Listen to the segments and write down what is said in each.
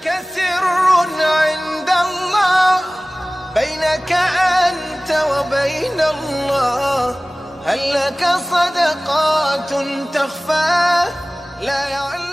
لك سر عند الله بينك أنت وبين الله، هل لك صدقات تخفى لا يعلمها؟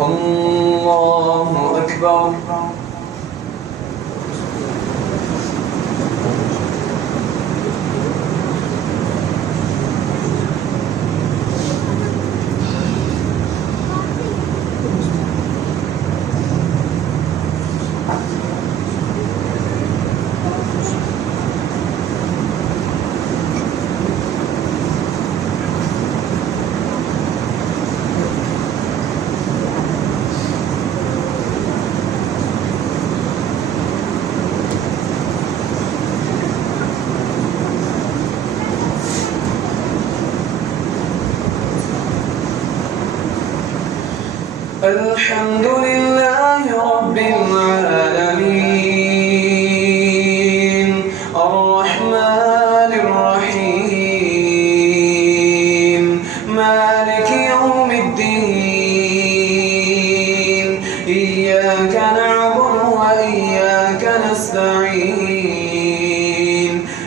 الله أكبر. الحمد لله رب العالمين، الرحمن الرحيم، مالك يوم الدين، إياك نعبد وإياك نستعين،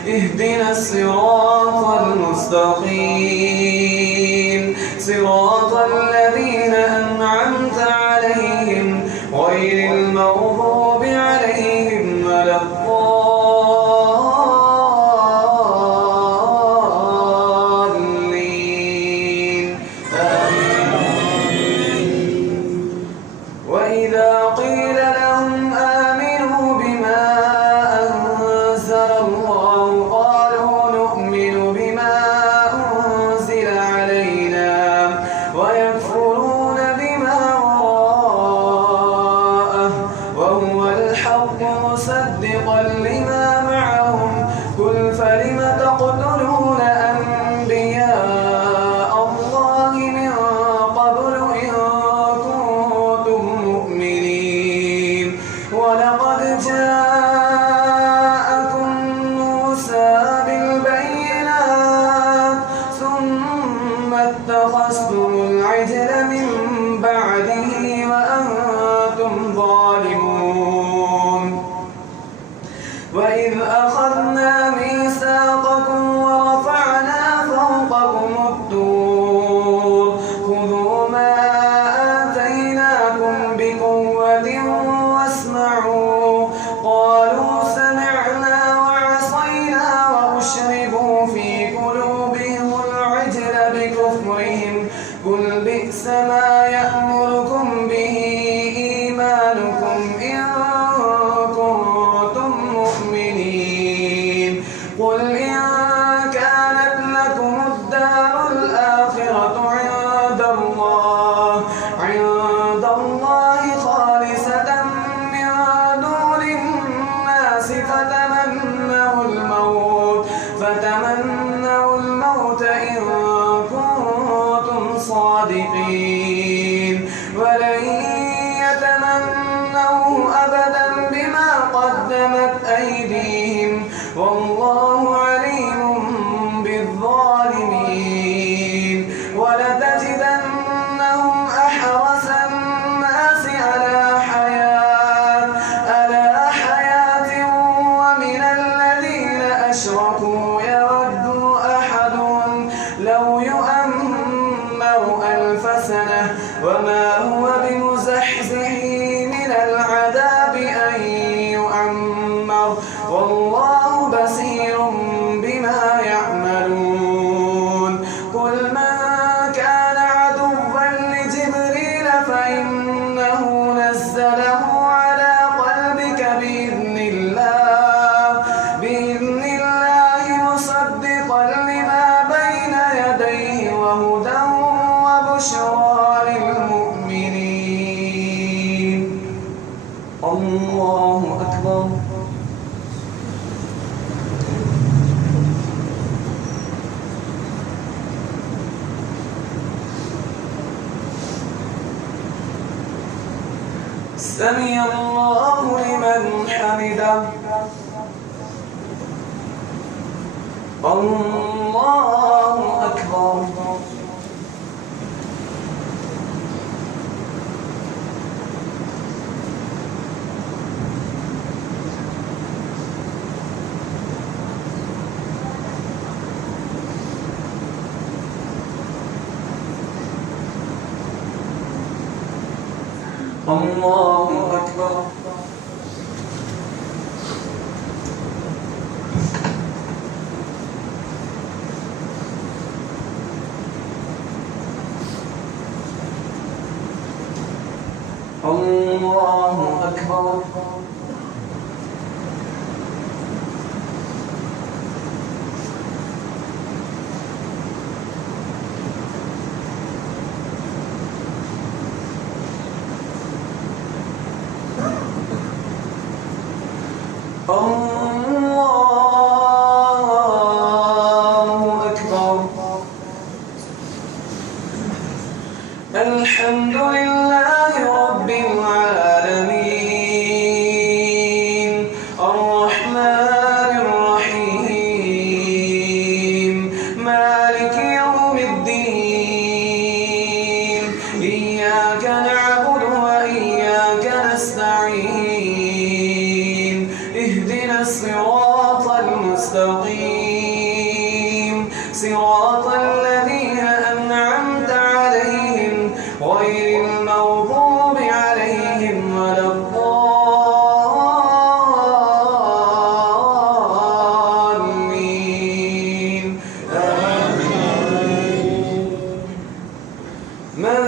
اهدنا الصراط المستقيم، صراط الذين أنعمت عليهم غير المغضوب عليهم ولا الضالين، آمين. وإذا قيل لهم آمنوا بما الله أكبر. سمع الله لمن حمده. الله أكبر. الله أكبر. الله أكبر. الله أكبر. الحمد لله رب العالمين الرحمن الرحيم مالك يوم الدين إياك نعبد وإياك نستعين اهدنا الصراط المستقيم صراط الذين أنعمت عليهم غير المغضوب عليهم ولا الضالين آمين. من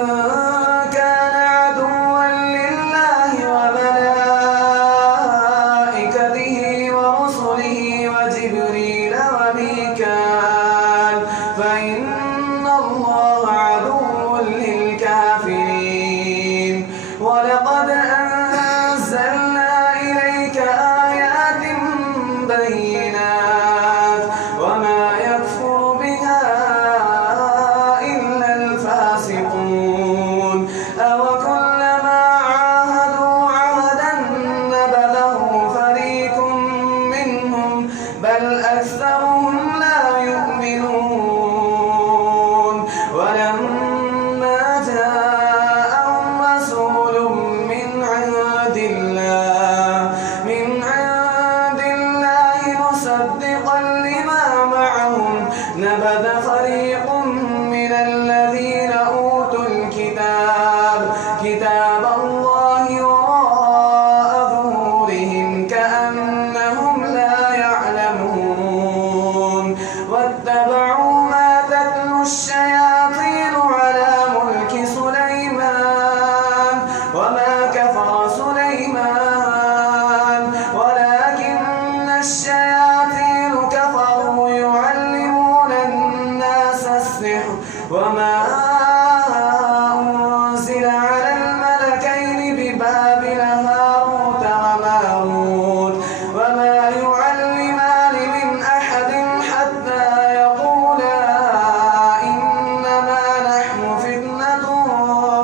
كان عدوا لله وملائكته ورسله وجبريل وميكال فإن الله عدو للكافرين. ولقد أنزلنا إليك آيات بينات وما يكفر بها إلا الفاسقون. أوكلما عاهدوا عهدا نبذه فريق منهم بل أكثرهم لا يؤمنون. ولما جاءهم رسول من عند الله مصدقا لما معهم نبذ فريق من الذين أوتوا الكتاب كتاب الله وراء ظهورهم كأنهم لا يعلمون. واتبعوا ما تتلو الشياطين على ملك سليمان وما كفر سليمان ولكن الشياطين كفروا يعلمون الناس السحر وما أنزل على الملكين ببابل هاروت وماروت وما يعلمان من أحد حتى يقولا إنما نحن فتنة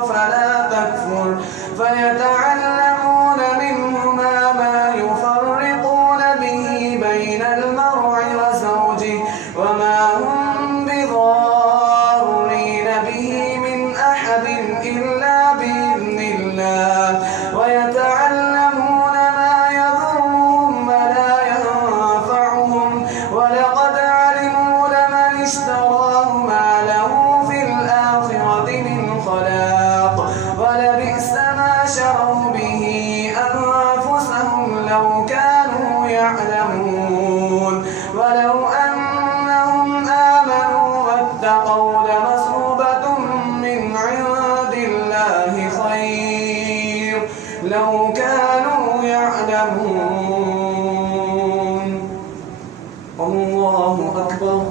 فلا تكفر فيتعلمون منهما ما يفرقون به بين المرء وزوجه وما هم بضارين به من أحد إلا بإذن الله. ويتعلمون ما يضرهم ولا ينفعهم ولقد علموا لمن اشتراه ما له في الآخرة من خلاق ولبئس ما شروا به أنفسهم لو كانوا يعلمون. ولو أنهم آمنوا واتقوا لمثوبة من عند الله خير لو كانوا يعلمون. الله أكبر.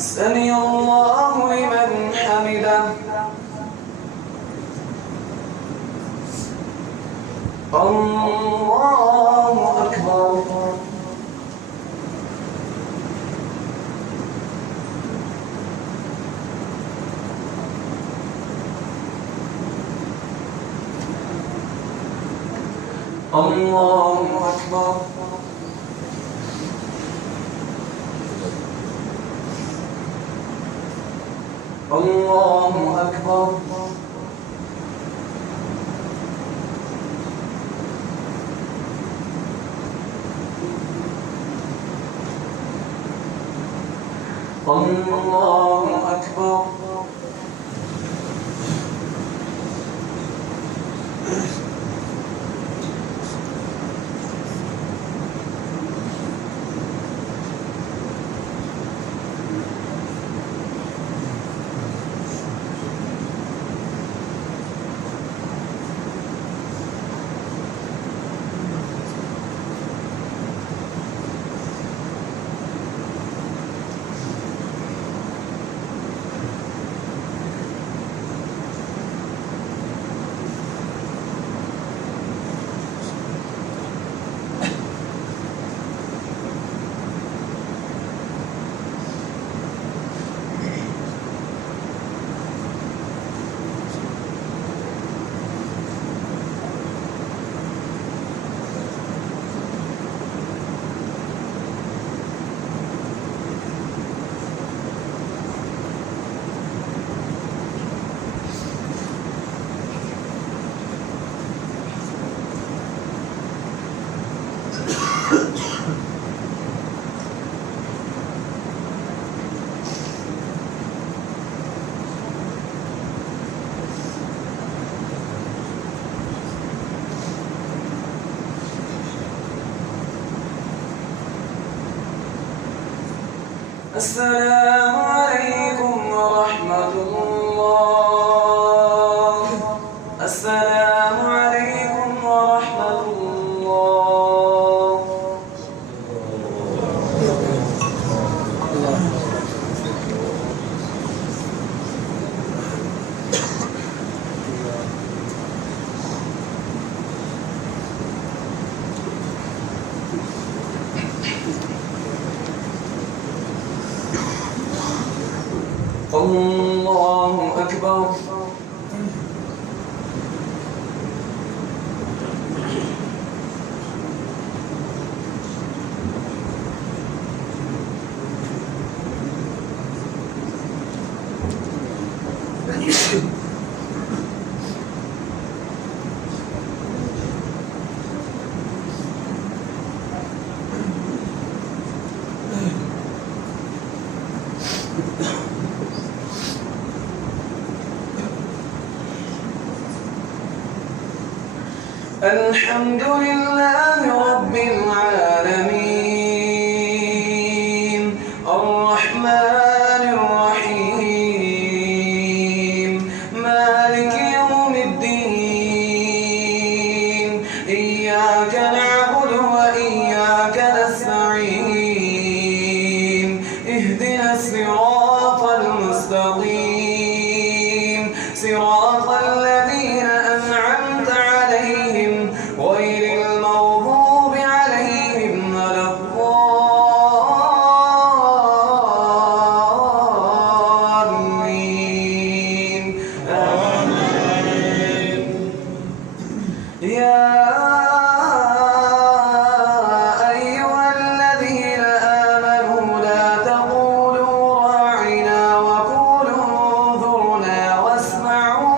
سمع الله لمن حمده. الله أكبر. الله أكبر. الله أكبر. الله أكبر. السلام عليكم ورحمة الله. السلام عليكم ورحمة الله. الله أكبر. الحمد لله رب العالمين الرحمن الرحيم مالك يوم الدين إياك نعبد وإياك نستعين اهدنا الصراط المستقيم صراط الذين أنعمت عليهم غير المغضوب عليهم ولا الضالين آمين. يا أيها الذين آمنوا لا تقولوا راعنا وقولوا انظرنا واسمعوا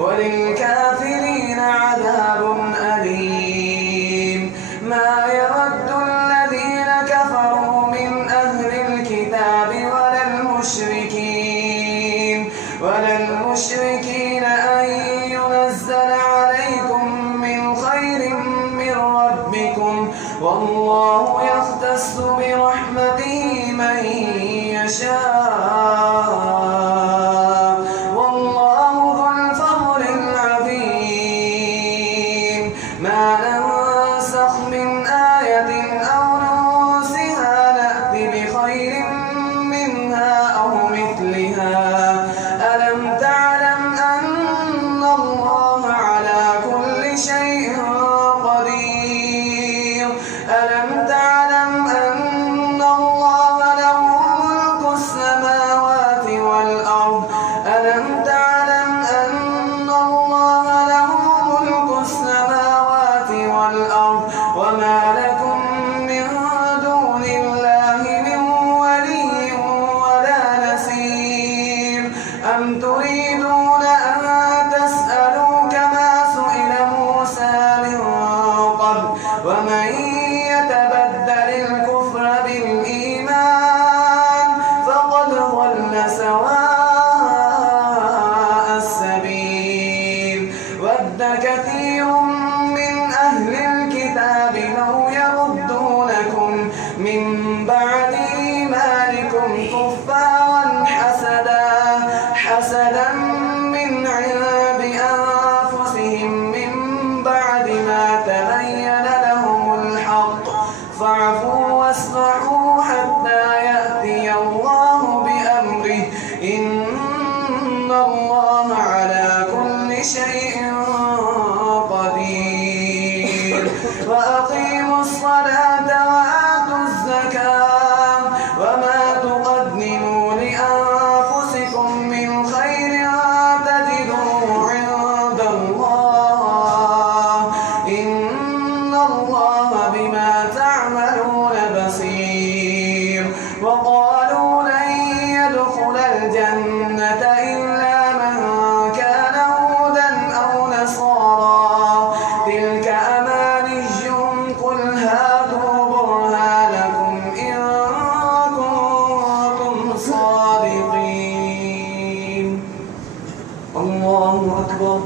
وللكافرين عذاب أليم. ما يود الذين كفروا من أهل الكتاب ولا المشركين أن ينزل عليكم من خير من ربكم والله يختص برحمته من يشاء والله ذو الفضل العظيم. ما ننسخ من آية أو ننسها نأت الصلاة وآتوا الزكاة وما تقدموا لأنفسكم من خير تجدوه عند الله إن الله بما تعملون بصير. وقالوا لن يدخل الجنة إلا من كان هودا أو نصارى تلك أمانيهم قل هاتوا برهانكم إن كنتم صادقين. الله أكبر.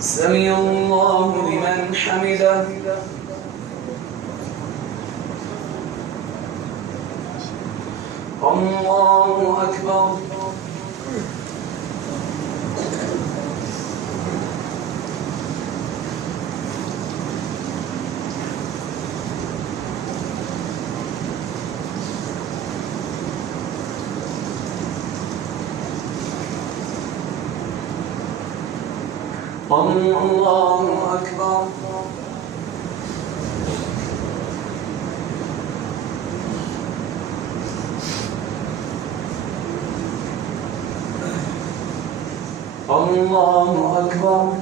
سمع الله لمن حمده. الله أكبر. الله أكبر. الله أكبر.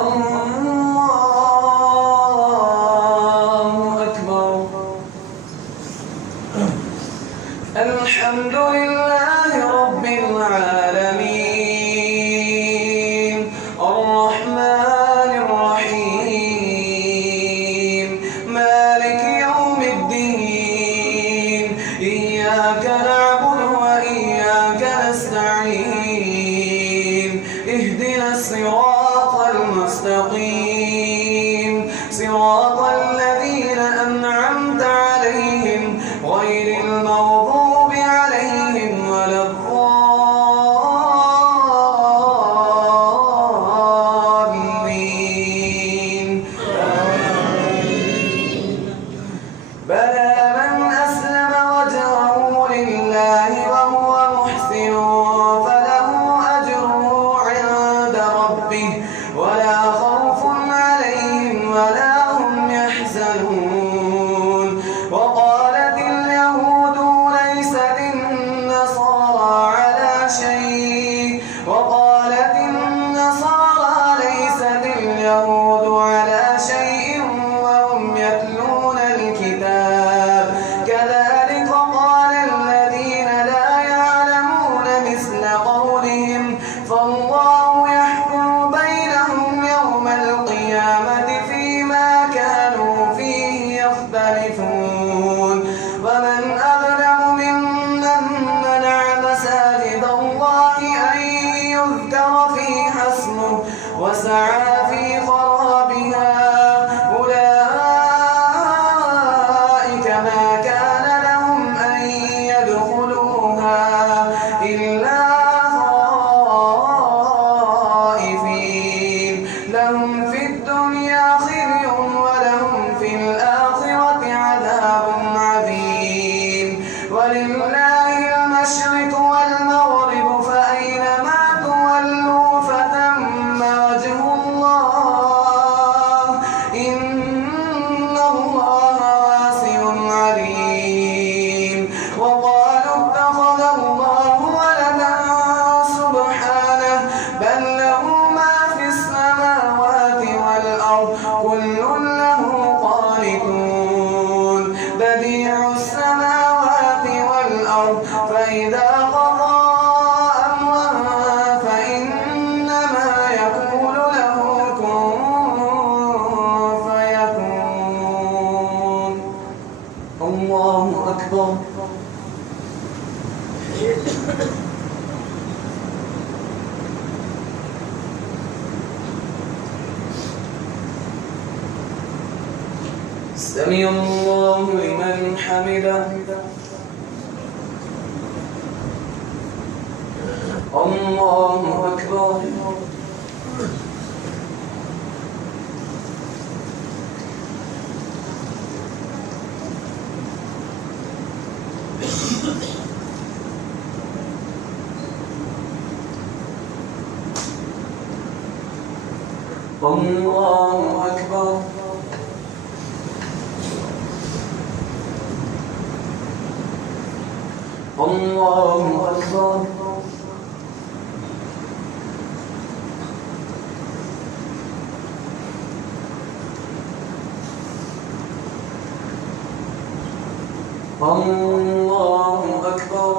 الله أكبر. الحمد لله رب العالمين الرحمن الرحيم مالك يوم الدين إياك نعبد وإياك نستعين اهدنا الصراط المستقيم صراط الذين أنعمت عليهم غير المغضوب عليهم ولا الضالين. بلى من أسلم وجهه لله وهو محسن فله أجره عند ربه ولا خوف عليهم ولا هم يحزنون. وقالت اليهود ليست النصارى على شيء وقالت النصارى ليست اليهود على شيء وهم يتلون الكتاب كذلك قال الذين لا يعلمون مثل قولهم فالله يحكم بينهم يوم القيامة فيما كانوا فيه يختلفون. ومن أظلم ممن منع مساجد الله أن يذكر فيها اسمه وسعى في خرابها أولئك ما كان لهم أن يدخلوها إلا خائفين لهم في الدنيا خزي ولهم في الآخرة عذاب عظيم. ولله المشرق والمغرب فأينما تولوا فثم وجه الله إن الله واسع عليم. وقالوا اتخذ الله ولدا سبحانه بل له ما في السماوات والأرض كل له قانتون. بديع السماوات والأرض فإذا قضى أمرا فإنما يقول له كن فيكون. الله أكبر. سمع الله لمن حمده. الله أكبر. الله أكبر. الله أكبر. الله أكبر.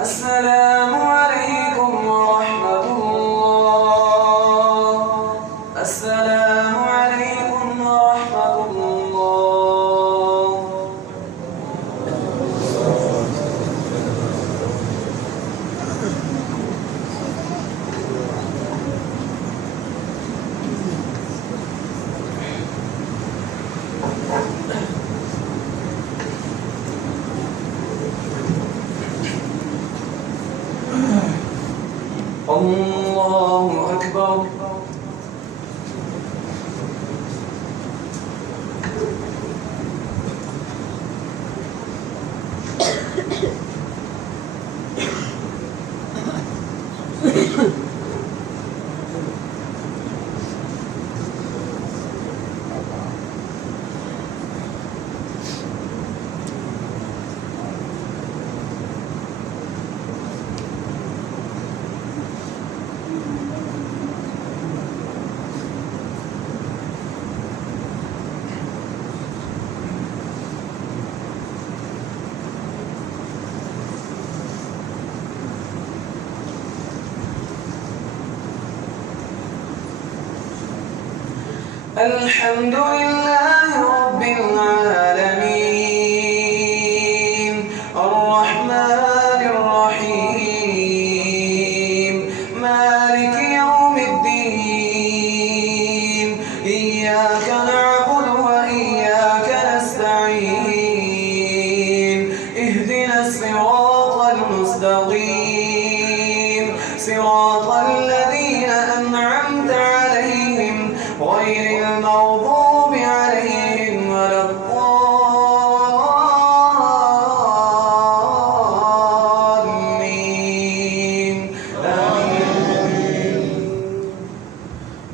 السلام عليكم ورحمة الله. السلام عليكم ورحمة الله. الله أكبر. الحمد لله رب العالمين الرحمن الرحيم مالك يوم الدين إياك نعبد وإياك نستعين اهدنا الصراط المستقيم صراط الذين أنعمت عليهم غير المغضوب عليهم ولا الضالين آمين.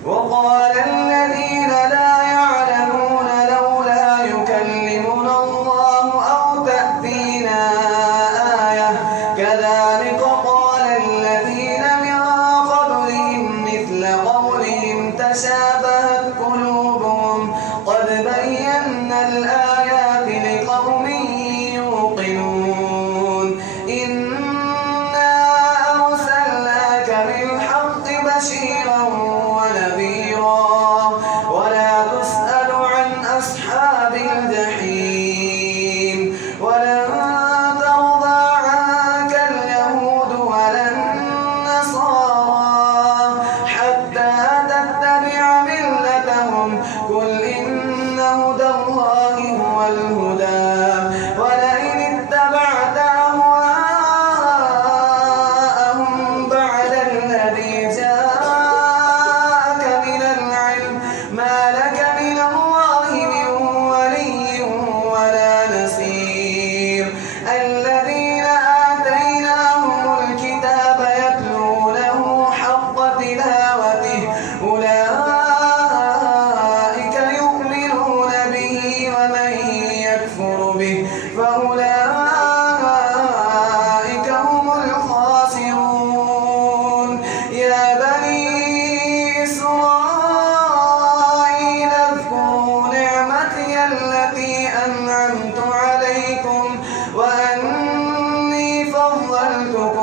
وقال الذين لا يعلمون لولا يكلمنا الله أو تأتينا آية كذلك قال الذين من قبلهم مثل قولهم تشابهت قلوبهم قد بينا الآيات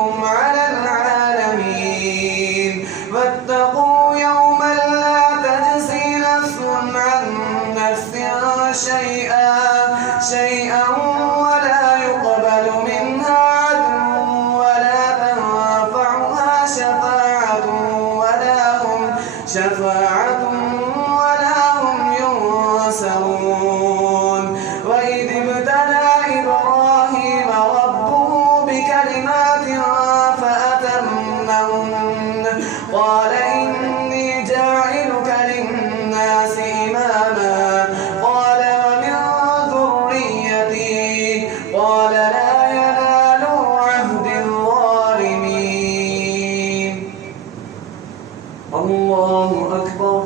فضلهم على العالمين واتقوا يوما لا تجزي نفس عن نفس شيئا ولا يقبل منها عدل ولا تنفعها شفاعة ولا هم ينصرون. وإذ ابتلى إبراهيم ربه بكلمات فأتمهن قال إني جاعلك للناس إماما قال ومن ذريتي قال لا ينال عهد الظالمين. الله أكبر.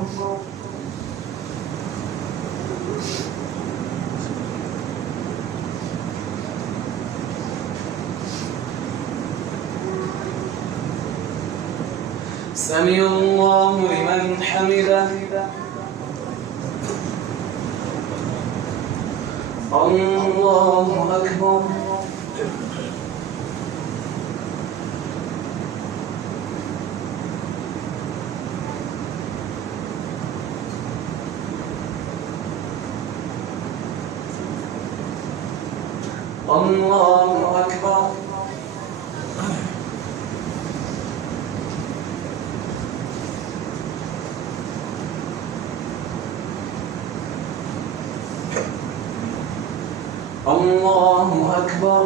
سمع الله لمن حمده. الله أكبر. الله أكبر. الله أكبر.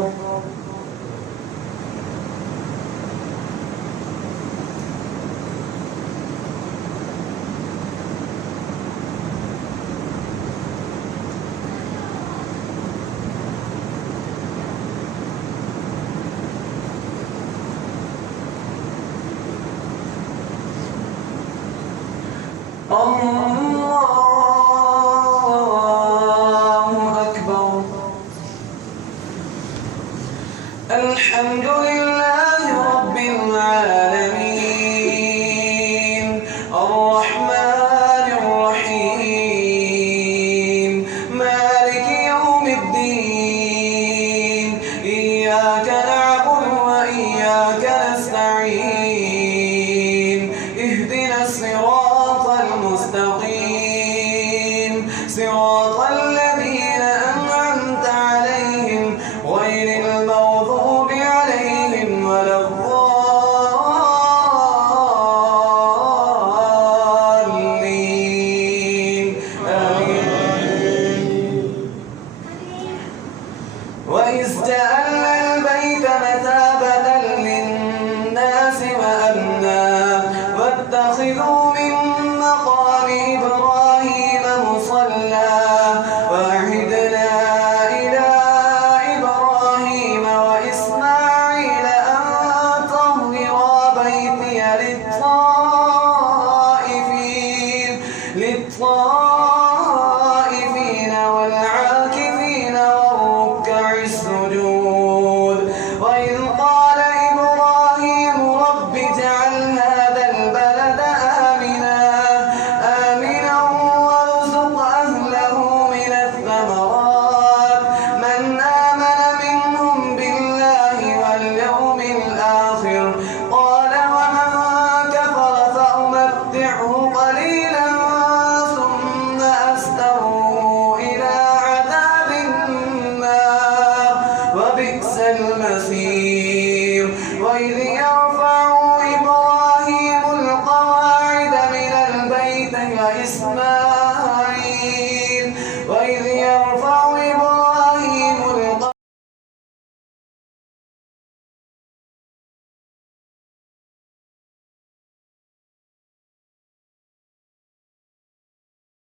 الحمد لله رب العالمين الرحمن الرحيم مالك يوم الدين إياك نعبد وإياك نستعين اهدنا الصراط المستقيم صراط الذين أنعمت عليهم غير المغضوب عليهم ولا الضالين آمين. وإذ جعلنا البيت مثابة للناس وأمنا واتخذوا من مقام إبراهيم مصلى وعهدنا إلى إبراهيم وإسماعيل أن طهرا بيتي للطائفين والعاكفين والركع السجود. وإذ قال إبراهيم رب اجعل هذا البلد آمنا وارزق أهله من الثمرات من آمن منهم بالله واليوم الآخر قال ومن كفر فأمتعه قليلا ثم أستره إلى عذاب النار وبئس المصير. وإذ